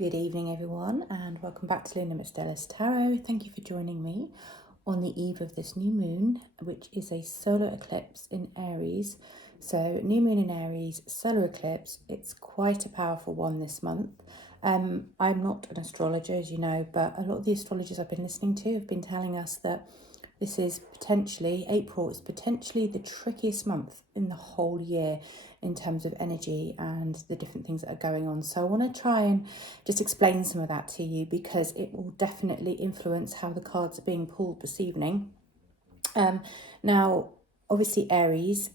Good evening, everyone, and welcome back to Luna Stella's Tarot. Thank you for joining me on the eve of this new moon, which is a solar eclipse in Aries. So, new moon in Aries, solar eclipse. It's quite a powerful one this month. I'm not an astrologer, as you know, but a lot of the astrologers I've been listening to have been telling us that this is potentially, April is potentially the trickiest month in the whole year in terms of energy and the different things that are going on. So I want to try and just explain some of that to you because it will definitely influence how the cards are being pulled this evening. Now, obviously Aries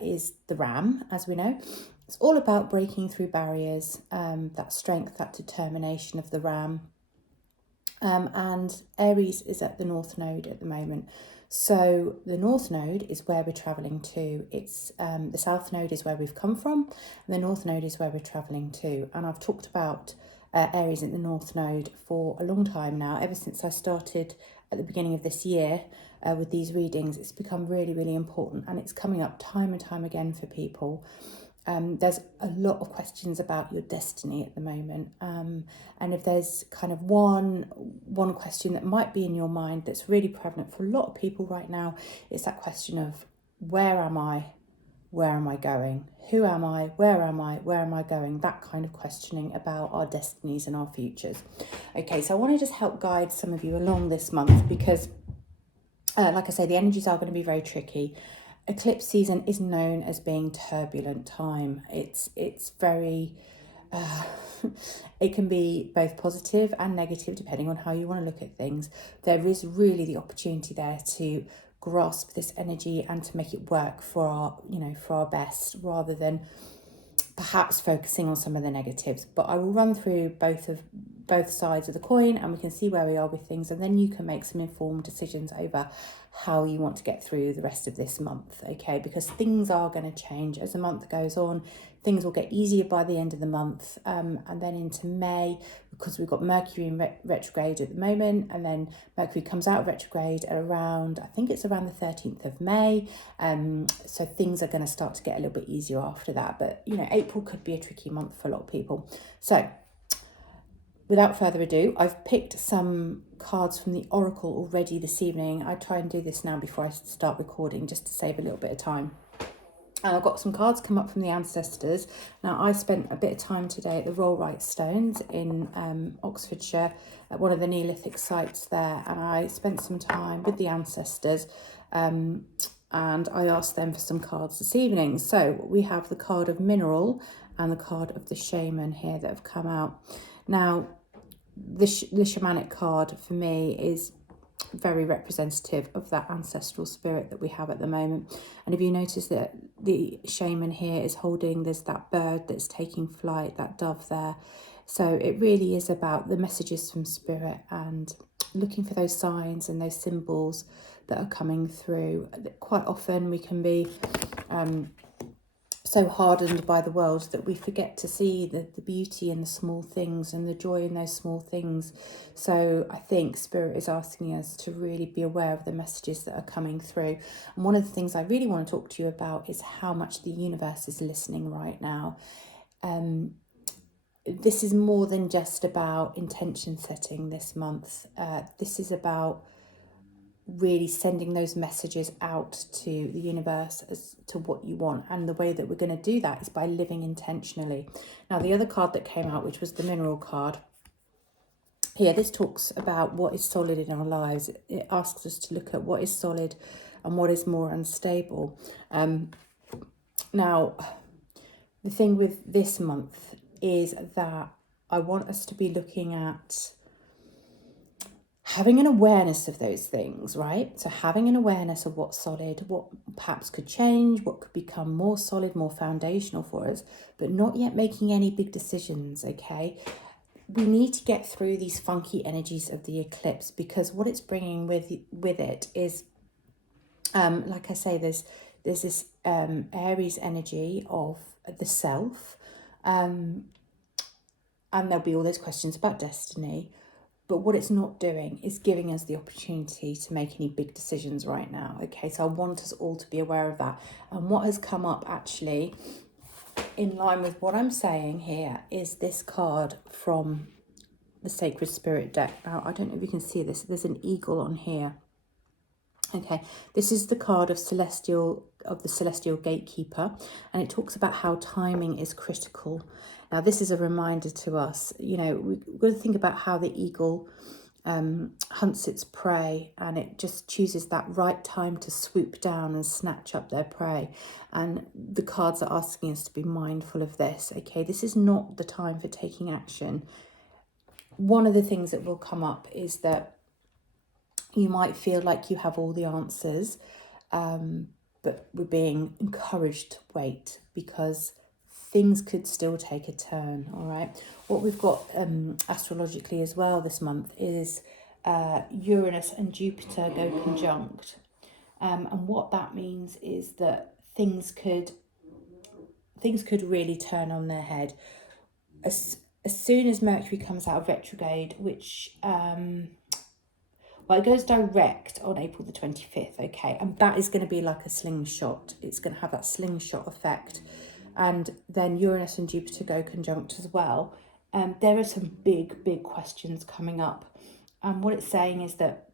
is the ram, as we know. It's all about breaking through barriers, that strength, that determination of the ram. And Aries is at the North Node at the moment. So the North Node is where we're travelling to. It's the South Node is where we've come from, and the North Node is where we're travelling to. And I've talked about Aries at the North Node for a long time now, ever since I started at the beginning of this year with these readings. It's become really, really important, and it's coming up time and time again for people. There's a lot of questions about your destiny at the moment, and if there's kind of one question that might be in your mind that's really prevalent for a lot of people right now, it's that question of where am I going, who am I, where am I going, that kind of questioning about our destinies and our futures. Okay, so I want to just help guide some of you along this month because like I say, the energies are going to be very tricky. Eclipse season is known as being turbulent time. It's very, it can be both positive and negative depending on how you want to look at things. There is really the opportunity there to grasp this energy and to make it work for our best, rather than perhaps focusing on some of the negatives. But I will run through both sides of the coin and we can see where we are with things, and then you can make some informed decisions over how you want to get through the rest of this month, okay? Because things are going to change as the month goes on. Things will get easier by the end of the month, and then into May, because we've got Mercury in retrograde at the moment, and then Mercury comes out of retrograde at around, I think it's around the 13th of May, so things are going to start to get a little bit easier after that. But, April could be a tricky month for a lot of people. So, without further ado, I've picked some cards from the Oracle already this evening. I try and do this now before I start recording, just to save a little bit of time. And I've got some cards come up from the ancestors. Now, I spent a bit of time today at the Rollright Stones in Oxfordshire, at one of the Neolithic sites there, and I spent some time with the ancestors, and I asked them for some cards this evening. So we have the card of Mineral and the card of the Shaman here that have come out. Now, the shamanic card for me is very representative of that ancestral spirit that we have at the moment. And if you notice that the shaman here is holding, there's that bird that's taking flight, that dove there. So it really is about the messages from spirit and looking for those signs and those symbols that are coming through. Quite often we can be so hardened by the world that we forget to see the beauty in the small things and the joy in those small things. So I think Spirit is asking us to really be aware of the messages that are coming through. And one of the things I really want to talk to you about is how much the universe is listening right now. This is more than just about intention setting this month. This is about really sending those messages out to the universe as to what you want, and the way that we're going to do that is by living intentionally. Now, the other card that came out, which was the Mineral card here, this talks about what is solid in our lives. It asks us to look at what is solid and what is more unstable. Now, the thing with this month is that I want us to be looking at having an awareness of those things, right? So having an awareness of what's solid, what perhaps could change, what could become more solid, more foundational for us, but not yet making any big decisions, okay? We need to get through these funky energies of the eclipse, because what it's bringing with it is, like I say, there's this Aries energy of the self, and there'll be all those questions about destiny. But what it's not doing is giving us the opportunity to make any big decisions right now. Okay, so I want us all to be aware of that. And what has come up actually in line with what I'm saying here is this card from the Sacred Spirit deck. Now, I don't know if you can see this. There's an eagle on here. Okay, this is the card of the celestial gatekeeper, and it talks about how timing is critical. Now, this is a reminder to us, we've got to think about how the eagle hunts its prey, and it just chooses that right time to swoop down and snatch up their prey. And the cards are asking us to be mindful of this. Okay, this is not the time for taking action. One of the things that will come up is that you might feel like you have all the answers, but we're being encouraged to wait because things could still take a turn, all right? What we've got astrologically as well this month is Uranus and Jupiter go conjunct. And what that means is that things could really turn on their head. As soon as Mercury comes out of retrograde, which... it goes direct on April the 25th, okay? And that is going to be like a slingshot. It's going to have that slingshot effect. And then Uranus and Jupiter go conjunct as well. There are some big questions coming up. And what it's saying is that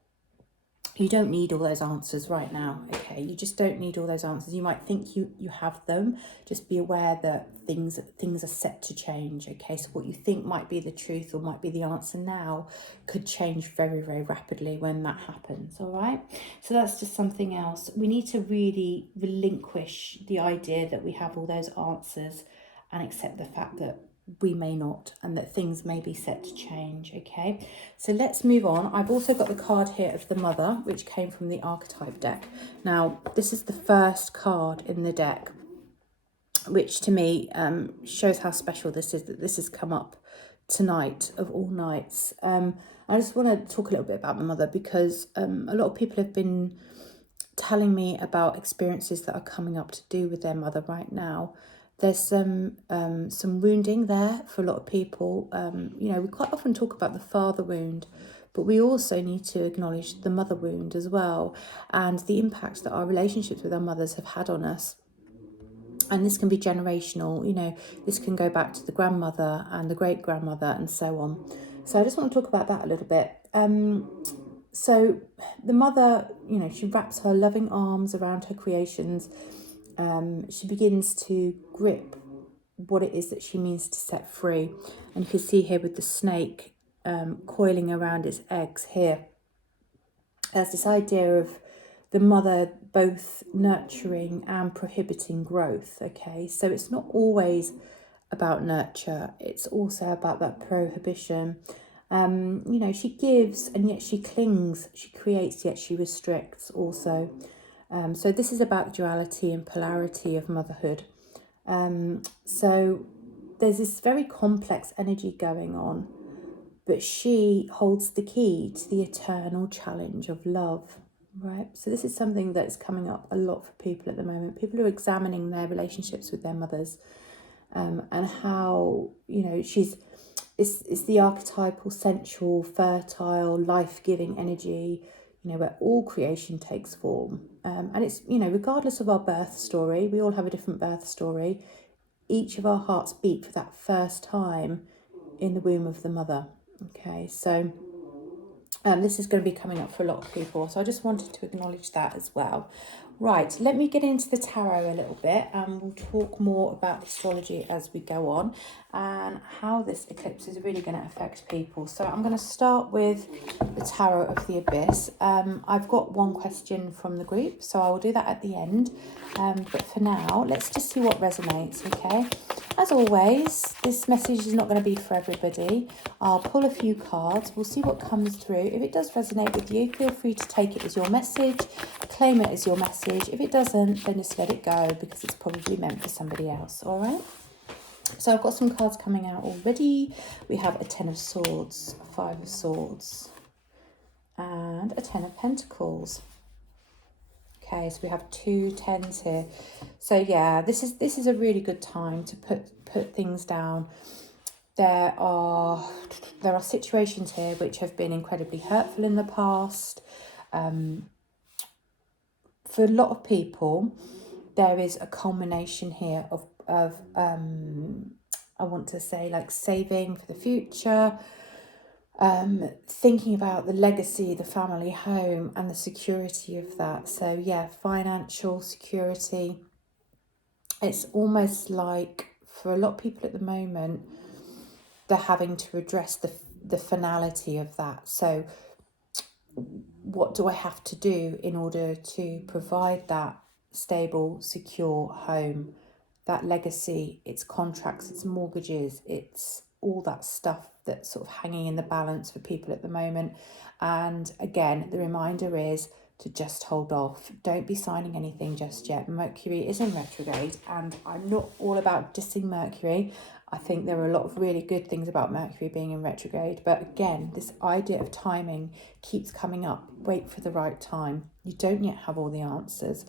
you don't need all those answers right now, okay? You just don't need all those answers. You might think you have them. Just be aware that things are set to change, okay? So what you think might be the truth or might be the answer now could change very, very rapidly when that happens, all right? So that's just something else. We need to really relinquish the idea that we have all those answers and accept the fact that we may not, and that things may be set to change, okay? So let's move on. I've also got the card here of the Mother, which came from the archetype deck. Now, this is the first card in the deck, which to me shows how special this is, that this has come up tonight of all nights. I just want to talk a little bit about the Mother because a lot of people have been telling me about experiences that are coming up to do with their mother right now. There's some wounding there for a lot of people. We quite often talk about the father wound, but we also need to acknowledge the mother wound as well, and the impact that our relationships with our mothers have had on us. And this can be generational, this can go back to the grandmother and the great-grandmother and so on. So I just want to talk about that a little bit. So the mother, she wraps her loving arms around her creations. She begins to grip what it is that she means to set free. And you can see here with the snake coiling around its eggs here. There's this idea of the mother both nurturing and prohibiting growth, okay? So it's not always about nurture. It's also about that prohibition. She gives and yet she clings. She creates yet she restricts also. So this is about duality and polarity of motherhood. So there's this very complex energy going on, but she holds the key to the eternal challenge of love, right? So this is something that's coming up a lot for people at the moment. People are examining their relationships with their mothers, and how, it's the archetypal, sensual, fertile, life-giving energy, where all creation takes form. And it's, regardless of our birth story, we all have a different birth story. Each of our hearts beat for that first time in the womb of the mother. Okay, so this is going to be coming up for a lot of people. So I just wanted to acknowledge that as well. Right, let me get into the tarot a little bit, and we'll talk more about the astrology as we go on and how this eclipse is really going to affect people. So I'm going to start with the Tarot of the Abyss. I've got one question from the group, so I will do that at the end. But for now, let's just see what resonates, okay? As always, this message is not going to be for everybody. I'll pull a few cards. We'll see what comes through. If it does resonate with you, feel free to take it as your message, claim it as your message. If it doesn't, then just let it go because it's probably meant for somebody else, all right? So I've got some cards coming out already. We have a Ten of Swords, a Five of Swords, and a Ten of Pentacles. Okay, so we have 2 tens here. So yeah, this is a really good time to put things down. There are situations here which have been incredibly hurtful in the past. For a lot of people, there is a culmination here of I want to say, like, saving for the future, thinking about the legacy, the family home, and the security of that. So yeah, financial security. It's almost like for a lot of people at the moment, they're having to address the finality of that. So what do I have to do in order to provide that stable, secure home, that legacy, its contracts, its mortgages, it's all that stuff that's sort of hanging in the balance for people at the moment. And again, the reminder is to just hold off. Don't be signing anything just yet. Mercury is in retrograde, and I'm not all about dissing Mercury. I think there are a lot of really good things about Mercury being in retrograde. But again, this idea of timing keeps coming up. Wait for the right time. You don't yet have all the answers.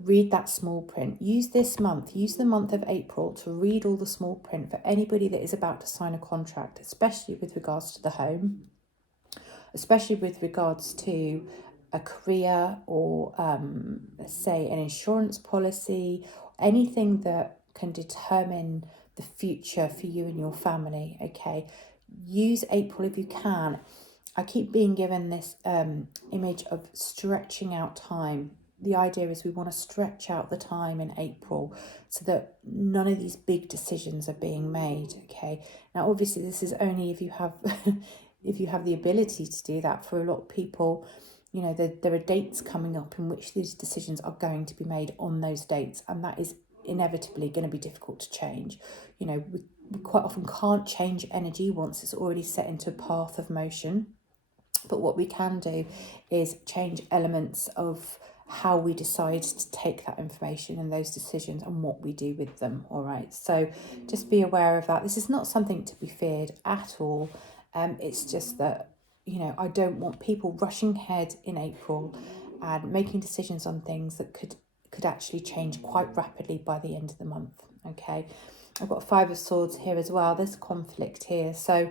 Read that small print. Use this month, use the month of April to read all the small print for anybody that is about to sign a contract, especially with regards to the home, especially with regards to a career or let's say an insurance policy, anything that can determine the future for you and your family. Okay, use April if you can. I keep being given this image of stretching out time. The idea is we want to stretch out the time in April so that none of these big decisions are being made. Okay. Now, obviously, this is only if you have if you have the ability to do that. For a lot of people, you know, there are dates coming up in which these decisions are going to be made on those dates, and that is inevitably going to be difficult to change. You know, we quite often can't change energy once it's already set into a path of motion. But what we can do is change elements of how we decide to take that information and those decisions and what we do with them. All right. So just be aware of that. This is not something to be feared at all. It's just that, you know, I don't want people rushing ahead in April and making decisions on things that could actually change quite rapidly by the end of the month. Okay. I've got Five of Swords here as well. There's conflict here. So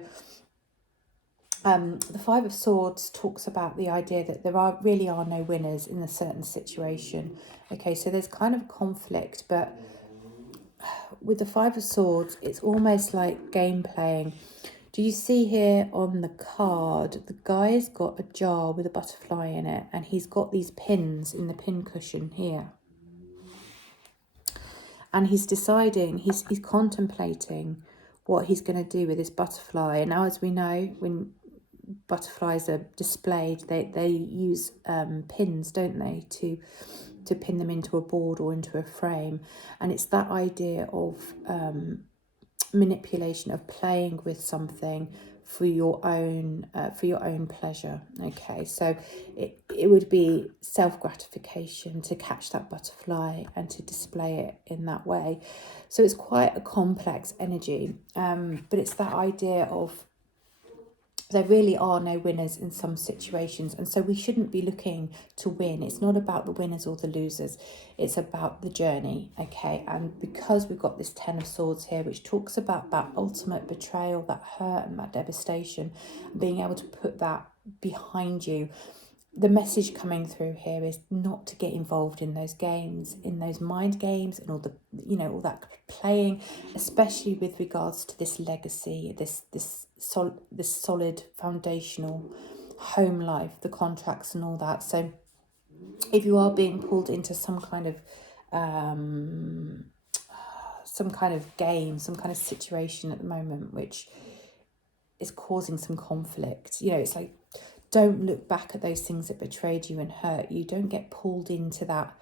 the Five of Swords talks about the idea that there really are no winners in a certain situation. Okay, so there's kind of conflict, but with the Five of Swords, it's almost like game playing. Do you see here on the card, the guy's got a jar with a butterfly in it, and he's got these pins in the pin cushion here. And he's deciding, he's contemplating what he's going to do with this butterfly. And now, as we know, when butterflies are displayed, they use pins, don't they, to pin them into a board or into a frame. And it's that idea of manipulation, of playing with something for your own pleasure. Okay, so it would be self-gratification to catch that butterfly and to display it in that way. So it's quite a complex energy, but it's that idea of there really are no winners in some situations, and so we shouldn't be looking to win. It's not about the winners or the losers, it's about the journey. Okay, and because we've got this Ten of Swords here, which talks about that ultimate betrayal, that hurt and that devastation, being able to put that behind you, the message coming through here is not to get involved in those games, in those mind games, and all the, you know, all that playing, especially with regards to this legacy, this solid foundational home life, the contracts and all that. So if you are being pulled into some kind of game, some kind of situation at the moment which is causing some conflict, you know, it's like, don't look back at those things that betrayed you and hurt you. Don't get pulled into that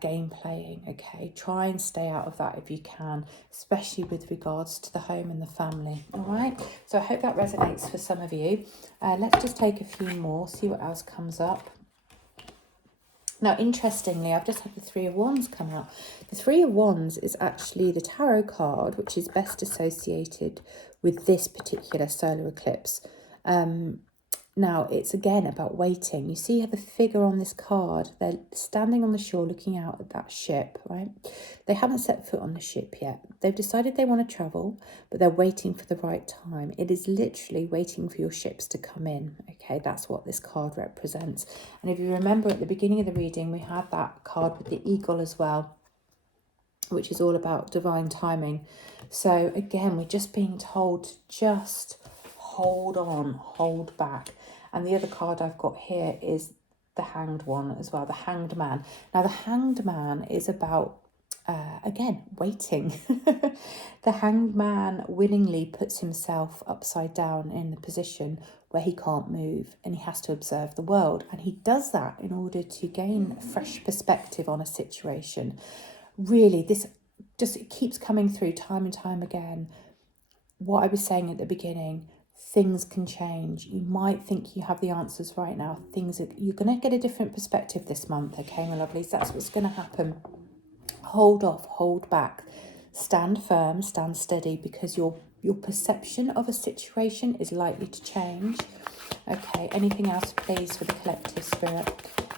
game playing. Okay, try and stay out of that if you can, especially with regards to the home and the family. All right, so I hope that resonates for some of you. Let's just take a few more, see what else comes up. Now, interestingly, I've just had the Three of Wands come out. The Three of Wands is actually the tarot card which is best associated with this particular solar eclipse. Now, it's again about waiting. You see the figure on this card, they're standing on the shore looking out at that ship, right? They haven't set foot on the ship yet. They've decided they want to travel, but they're waiting for the right time. It is literally waiting for your ships to come in, okay? That's what this card represents. And if you remember at the beginning of the reading, we had that card with the eagle as well, which is all about divine timing. So again, we're just being told to just hold on, hold back. And the other card I've got here is the Hanged one as well, the Hanged Man. Now, the Hanged Man is about, again, waiting. The Hanged Man willingly puts himself upside down in the position where he can't move and he has to observe the world. And he does that in order to gain fresh perspective on a situation. Really, this just it keeps coming through time and time again. What I was saying at the beginning, things can change. You might think you have the answers right now. You're going to get a different perspective this month, okay, my lovelies? That's what's going to happen. Hold off, hold back, stand firm, stand steady, because your perception of a situation is likely to change. Okay, anything else, please, for the collective, Spirit?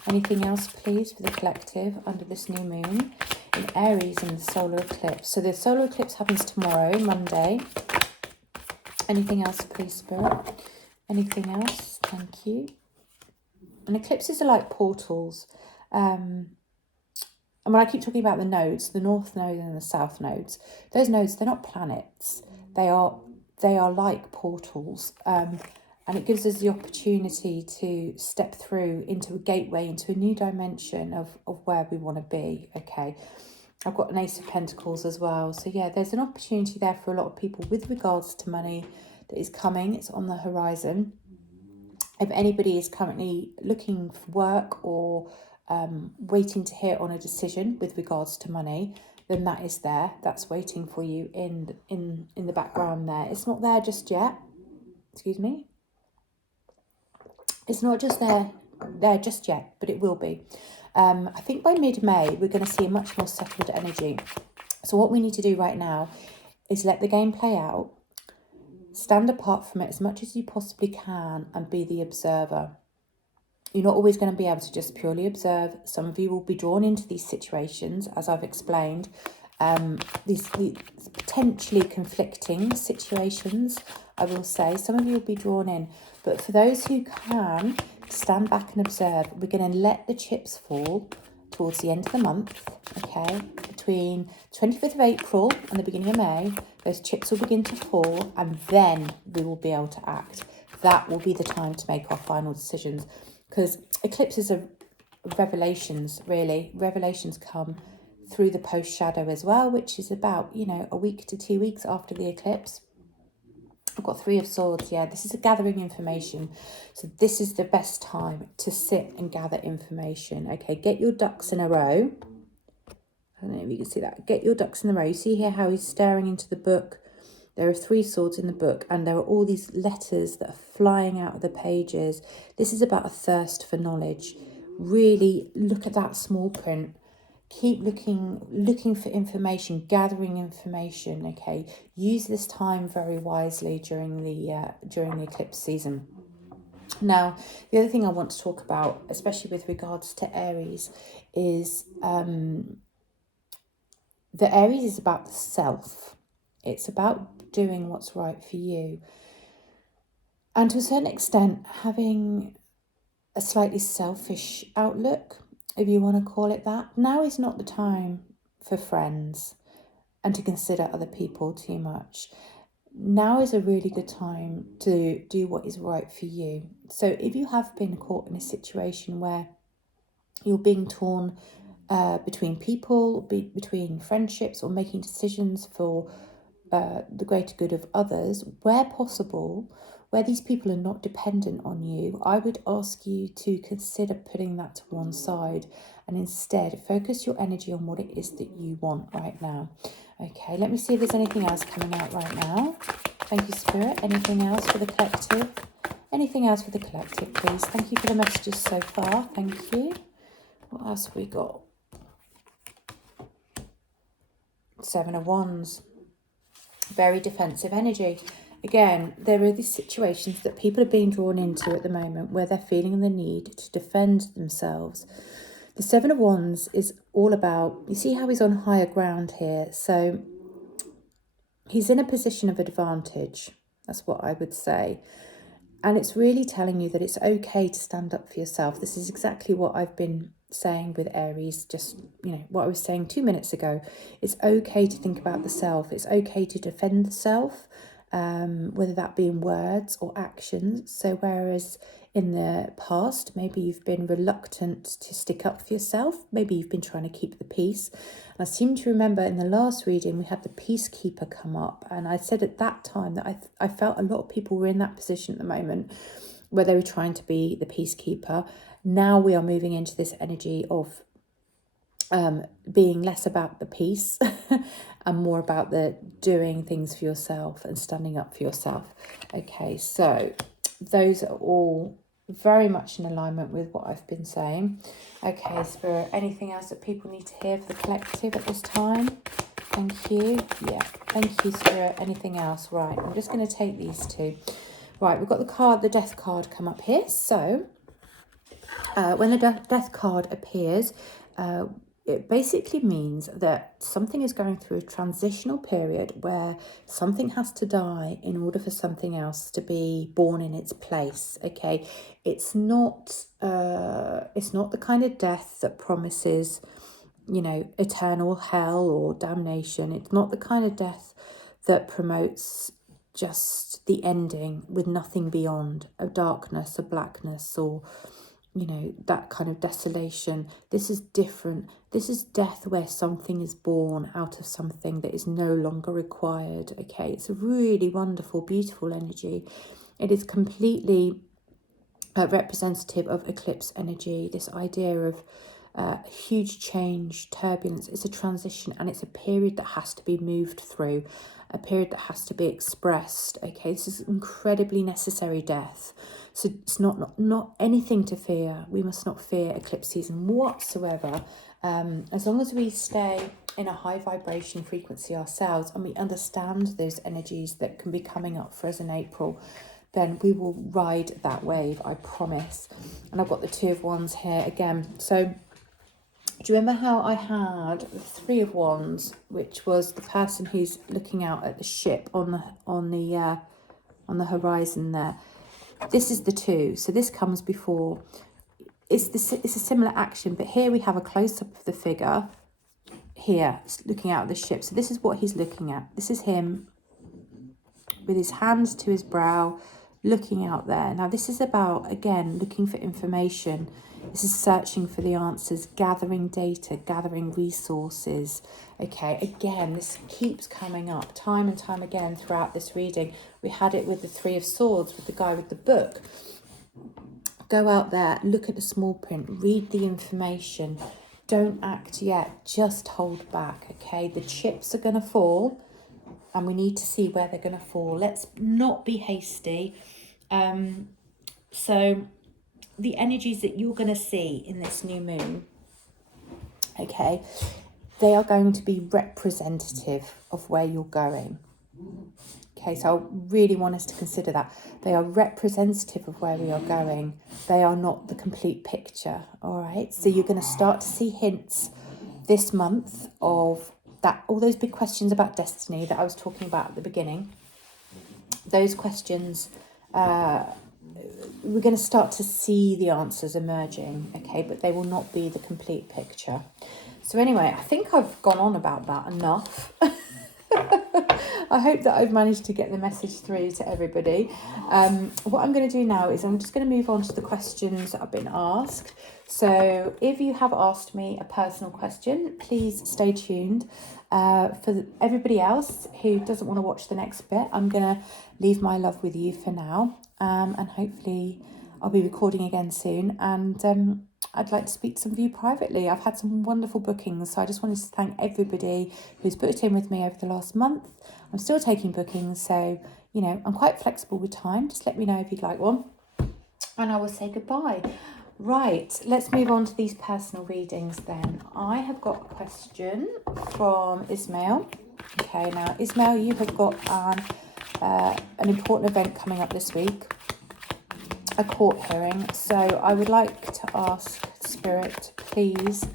Anything else, please, for the collective under this new moon in Aries and the solar eclipse? So the solar eclipse happens tomorrow, Monday. Anything else, please, Spirit? Anything else? Thank you. And eclipses are like portals. And when I keep talking about the nodes, the north node and the south nodes, those nodes, they're not planets. They are like portals. And it gives us the opportunity to step through into a gateway, into a new dimension of where we want to be, okay? I've got an Ace of Pentacles as well. So yeah, there's an opportunity there for a lot of people with regards to money that is coming. It's on the horizon. If anybody is currently looking for work or waiting to hear on a decision with regards to money, then that is there. That's waiting for you in the background there. It's not there just yet. Excuse me. It's not just there just yet, but it will be. I think by mid-May, we're going to see a much more settled energy. So what we need to do right now is let the game play out, stand apart from it as much as you possibly can, and be the observer. You're not always going to be able to just purely observe. Some of you will be drawn into these situations, as I've explained. These potentially conflicting situations, I will say. Some of you will be drawn in. But for those who can stand back and observe, we're going to let the chips fall towards the end of the month, okay? Between 25th of April and the beginning of May, those chips will begin to fall, and then we will be able to act. That will be the time to make our final decisions, because eclipses are revelations, really. Revelations come through the post shadow as well, which is about, a week to 2 weeks after the eclipse. I've got Three of Swords. Yeah, this is a gathering information. So this is the best time to sit and gather information. Okay, get your ducks in a row. I don't know if you can see that. Get your ducks in a row. You see here how he's staring into the book. There are 3 swords in the book, and there are all these letters that are flying out of the pages. This is about a thirst for knowledge. Really look at that small print. Keep looking for information, gathering information, okay? Use this time very wisely during the eclipse season. Now, the other thing I want to talk about, especially with regards to Aries, is the Aries is about the self. It's about doing what's right for you. And to a certain extent, having a slightly selfish outlook, if you want to call it that. Now is not the time for friends and to consider other people too much. Now is a really good time to do what is right for you. So if you have been caught in a situation where you're being torn between people, between friendships, or making decisions for the greater good of others, where possible, where these people are not dependent on you, I would ask you to consider putting that to one side and instead focus your energy on what it is that you want right now. Okay, let me see if there's anything else coming out right now. Thank you, Spirit. Anything else for the collective? Anything else for the collective, please? Thank you for the messages so far. Thank you. What else have we got? 7 of Wands. Very defensive energy. Again, there are these situations that people are being drawn into at the moment where they're feeling the need to defend themselves. The 7 of Wands is all about, you see how he's on higher ground here. So he's in a position of advantage. That's what I would say. And it's really telling you that it's okay to stand up for yourself. This is exactly what I've been saying with Aries, just, what I was saying 2 minutes ago. It's okay to think about the self. It's okay to defend the self. whether that be in words or actions. So whereas in the past, maybe you've been reluctant to stick up for yourself, maybe you've been trying to keep the peace. And I seem to remember in the last reading, we had the peacekeeper come up. And I said at that time that I felt a lot of people were in that position at the moment where they were trying to be the peacekeeper. Now we are moving into this energy of being less about the peace and more about the doing things for yourself and standing up for yourself. Okay, so those are all very much in alignment with what I've been saying. Okay, Spirit, anything else that people need to hear for the collective at this time? Thank you. Yeah, thank you, Spirit. Anything else? Right, I'm just going to take these two. Right, we've got the death card come up here. So when the death card appears, it basically means that something is going through a transitional period where something has to die in order for something else to be born in its place. Okay, it's not the kind of death that promises, eternal hell or damnation. It's not the kind of death that promotes just the ending with nothing beyond, a darkness, a blackness, or that kind of desolation. This is different. This is death where something is born out of something that is no longer required. Okay, it's a really wonderful, beautiful energy. It is completely representative of eclipse energy, this idea of huge change, turbulence. It's a transition, and it's a period that has to be moved through, a period that has to be expressed. Okay, this is incredibly necessary death. So it's not anything to fear. We must not fear eclipse season whatsoever. As long as we stay in a high vibration frequency ourselves, and we understand those energies that can be coming up for us in April, then we will ride that wave, I promise. And I've got the Two of Wands here again. So do you remember how I had the Three of Wands, which was the person who's looking out at the ship on the horizon there? This is the Two, so this comes before. It's a similar action, but here we have a close-up of the figure here looking out at the ship. So this is what he's looking at. This is him with his hands to his brow, looking out there. Now this is about, again, looking for information. This is searching for the answers, gathering data, gathering resources. Okay, again, this keeps coming up time and time again throughout this reading. We had it with the Three of Swords, with the guy with the book. Go out there, look at the small print, read the information. Don't act yet, just hold back, okay? The chips are going to fall, and we need to see where they're going to fall. Let's not be hasty. So the energies that you're going to see in this new moon, okay, they are going to be representative of where you're going. Okay, so I really want us to consider that. They are representative of where we are going. They are not the complete picture, all right? So you're going to start to see hints this month of that, all those big questions about destiny that I was talking about at the beginning. Those questions, we're going to start to see the answers emerging, okay, but they will not be the complete picture. So anyway, I think I've gone on about that enough. I hope that I've managed to get the message through to everybody. What I'm going to do now is I'm just going to move on to the questions that I've been asked. So if you have asked me a personal question, please stay tuned. For everybody else who doesn't want to watch the next bit, I'm going to leave my love with you for now. And hopefully I'll be recording again soon. And I'd like to speak to some of you privately. I've had some wonderful bookings, so I just wanted to thank everybody who's booked in with me over the last month. I'm still taking bookings, so, I'm quite flexible with time. Just let me know if you'd like one, and I will say goodbye. Right, let's move on to these personal readings then. I have got a question from Ismail. Okay, now, Ismail, you have got an important event coming up this week, a court hearing. So I would like to ask Spirit, please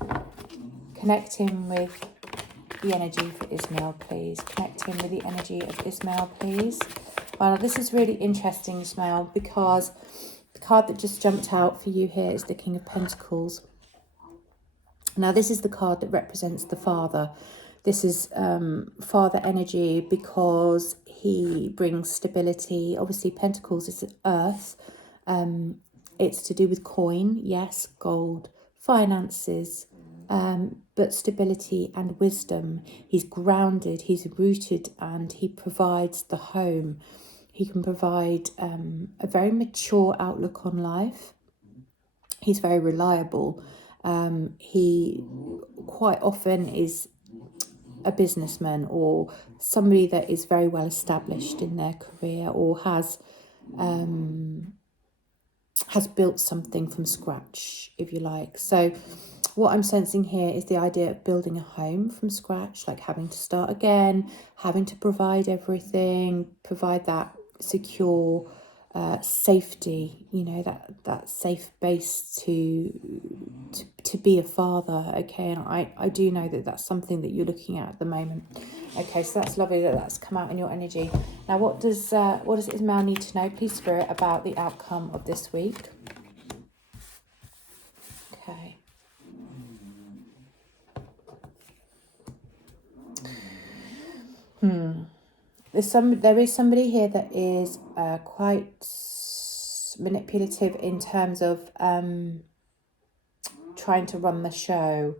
connect him with the energy for Ismail, please. Connect him with the energy of Ismail, please. Well, this is really interesting, Ismail, because the card that just jumped out for you here is the King of Pentacles. Now, this is the card that represents the father. This is father energy because he brings stability. Obviously, Pentacles is earth. It's to do with coin, yes, gold, finances, but stability and wisdom. He's grounded, he's rooted, and he provides the home. He can provide a very mature outlook on life. He's very reliable. He quite often is a businessman or somebody that is very well established in their career or has built something from scratch, if you like. So what I'm sensing here is the idea of building a home from scratch, like having to start again, having to provide everything, provide that secure safety, you know, that safe base to be a father. Okay, and I do know that that's something that you're looking at the moment. Okay, so that's lovely that that's come out in your energy. Now, what does Ismail need to know, please, Spirit, about the outcome of this week? Okay. There is somebody here that is quite manipulative in terms of trying to run the show,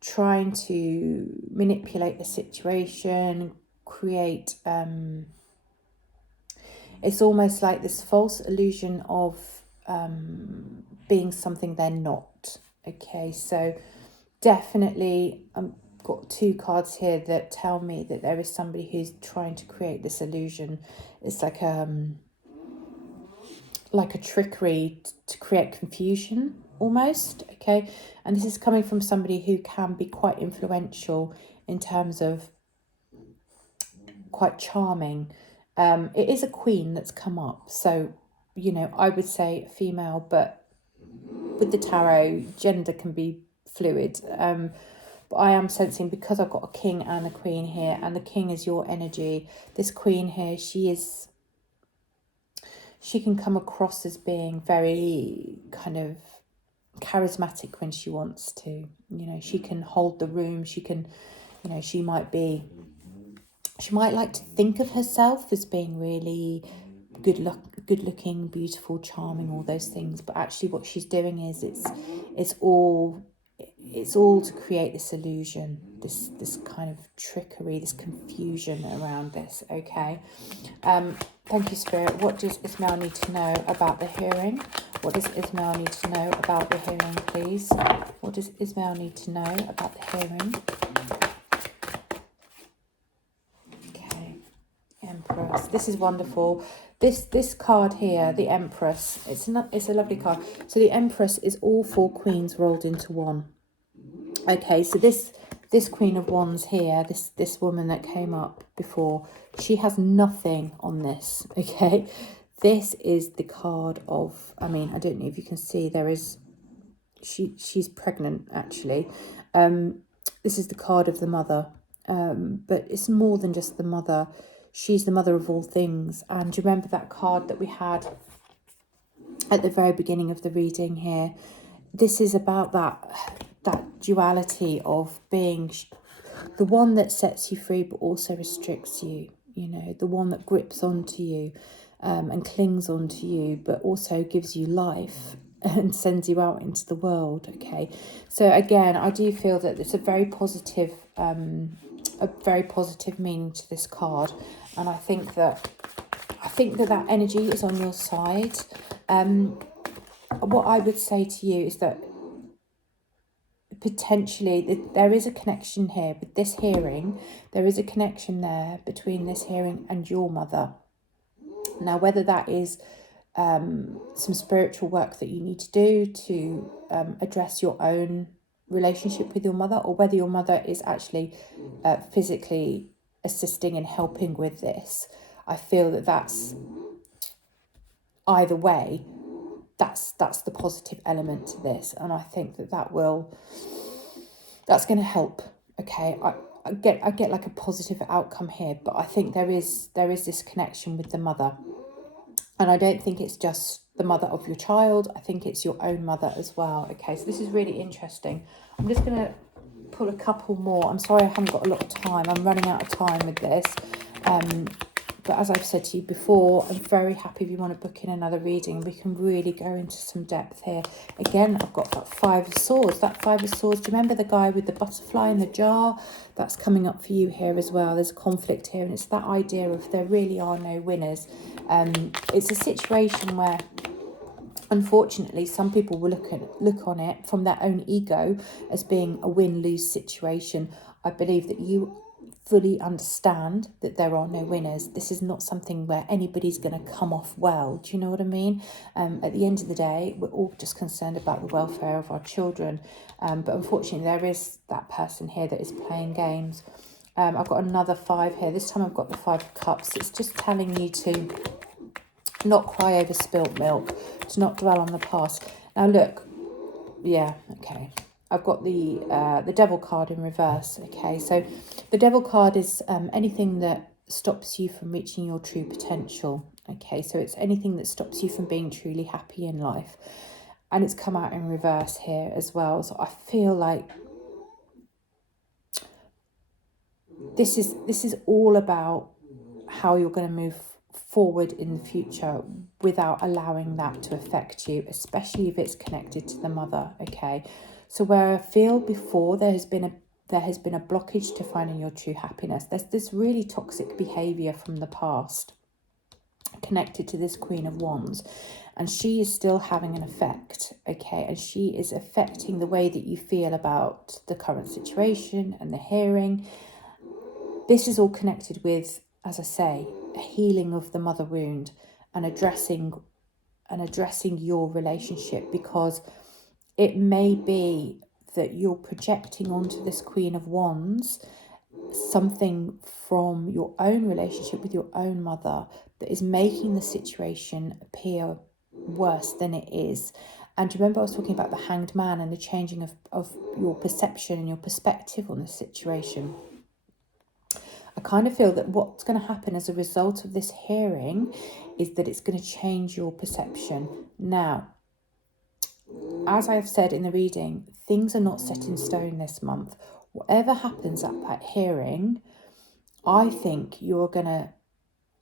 trying to manipulate the situation, create it's almost like this false illusion of being something they're not. Okay, so definitely got two cards here that tell me that there is somebody who's trying to create this illusion. It's like a trickery to create confusion almost. Okay, and this is coming from somebody who can be quite influential in terms of quite charming. It is a queen that's come up, so you know, I would say female, but with the tarot, gender can be fluid. But I am sensing, because I've got a king and a queen here, and the king is your energy, this queen here, she can come across as being very kind of charismatic when she wants to. You know, she can hold the room, she can, you know, she might like to think of herself as being really good looking, beautiful, charming, all those things, but actually what she's doing is it's all to create this illusion, this kind of trickery, this confusion around this. Okay, thank you, Spirit. What does Ismail need to know about the hearing? What does Ismail need to know about the hearing, please? What does Ismail need to know about the hearing? Okay, Empress. This is wonderful. This card here, the Empress, it's a lovely card. So the Empress is all four queens rolled into one. Okay, so this Queen of Wands here, this woman that came up before, she has nothing on this. Okay, this is the card of, I mean, I don't know if you can see, there is, she's pregnant actually. This is the card of the mother, but it's more than just the mother. She's the mother of all things. And do you remember that card that we had at the very beginning of the reading here? This is about that duality of being the one that sets you free but also restricts you, you know, the one that grips onto you and clings onto you but also gives you life and sends you out into the world. Okay, so again, I do feel that it's a very positive meaning to this card, and I think that energy is on your side. What I would say to you is that potentially there is a connection here with this hearing. There is a connection there between this hearing and your mother. Now, whether that is some spiritual work that you need to do to address your own relationship with your mother, or whether your mother is actually physically assisting and helping with this, I feel that that's either way, that's the positive element to this, and I think that's going to help. Okay, I get like a positive outcome here, but I think there is this connection with the mother, and I don't think it's just the mother of your child. I think it's your own mother as well. Okay, so this is really interesting. I'm just going to pull a couple more. I'm sorry I haven't got a lot of time. I'm running out of time with this. But as I've said to you before, I'm very happy if you want to book in another reading. We can really go into some depth here. Again, I've got that Five of Swords. That Five of Swords, do you remember the guy with the butterfly in the jar? That's coming up for you here as well. There's a conflict here, and it's that idea of there really are no winners. It's a situation where, unfortunately, some people will look on it from their own ego as being a win-lose situation. I believe that you fully understand that there are no winners. This is not something where anybody's going to come off well. Do you know what I mean? At the end of the day, we're all just concerned about the welfare of our children. But unfortunately, there is that person here that is playing games. I've got another 5 here. This time I've got the 5 of Cups. It's just telling you to not cry over spilt milk, to not dwell on the past. Now look, yeah, okay. I've got the Devil card in reverse. Okay, so the Devil card is anything that stops you from reaching your true potential. Okay, so it's anything that stops you from being truly happy in life, and it's come out in reverse here as well. So I feel like this is all about how you're going to move forward in the future without allowing that to affect you, especially if it's connected to the mother. Okay, so where I feel before there has been a blockage to finding your true happiness, there's this really toxic behavior from the past connected to this Queen of Wands, and she is still having an effect. Okay, and she is affecting the way that you feel about the current situation and the hearing. This is all connected with, as I say, a healing of the mother wound and addressing your relationship, because it may be that you're projecting onto this Queen of Wands something from your own relationship with your own mother that is making the situation appear worse than it is. And remember, I was talking about the Hanged Man and the changing of your perception and your perspective on the situation. I kind of feel that what's going to happen as a result of this hearing is that it's going to change your perception. Now, as I've said in the reading, things are not set in stone this month. Whatever happens at that hearing, I think you're going to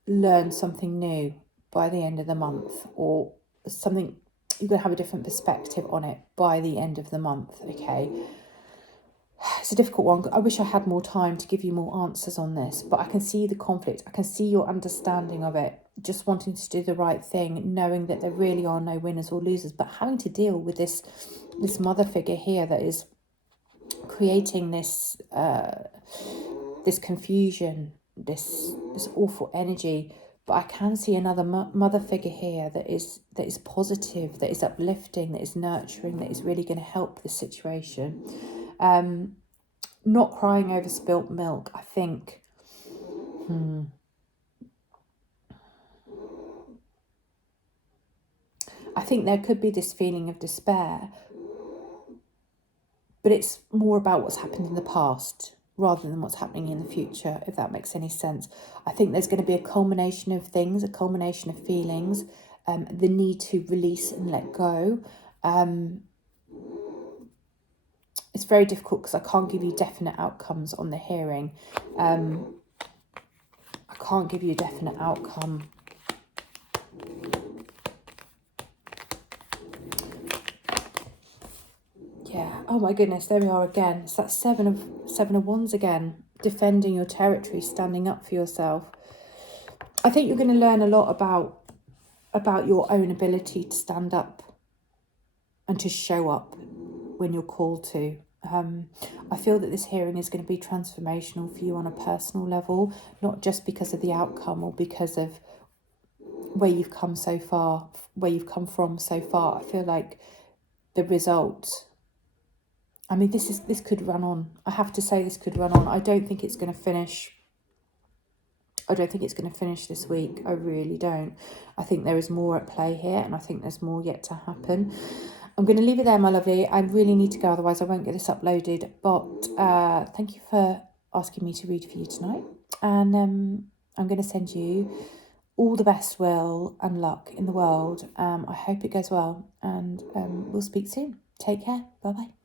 learn something new by the end of the month, or something, you're going to have a different perspective on it by the end of the month, okay? It's a difficult one. I wish I had more time to give you more answers on this, but I can see the conflict. I can see your understanding of it, just wanting to do the right thing, knowing that there really are no winners or losers, but having to deal with this mother figure here that is creating this this confusion, this awful energy. But I can see another mother figure here that is positive, that is uplifting, that is nurturing, that is really going to help this situation. Not crying over spilt milk, I think. I think there could be this feeling of despair, but it's more about what's happened in the past rather than what's happening in the future, if that makes any sense. I think there's going to be a culmination of things, a culmination of feelings, the need to release and let go. It's very difficult because I can't give you definite outcomes on the hearing. I can't give you a definite outcome. Yeah. Oh my goodness, there we are again. It's that seven of Wands again. Defending your territory, standing up for yourself. I think you're going to learn a lot about your own ability to stand up and to show up when you're called to. I feel that this hearing is going to be transformational for you on a personal level, not just because of the outcome or because of where you've come so far, where you've come from so far. I feel like the result, I mean, this could run on. I have to say, this could run on. I don't think it's going to finish. I don't think it's going to finish this week. I really don't. I think there is more at play here, and I think there's more yet to happen. I'm going to leave it there, my lovely. I really need to go, otherwise I won't get this uploaded. But thank you for asking me to read for you tonight. And I'm going to send you all the best will and luck in the world. I hope it goes well, and we'll speak soon. Take care. Bye-bye.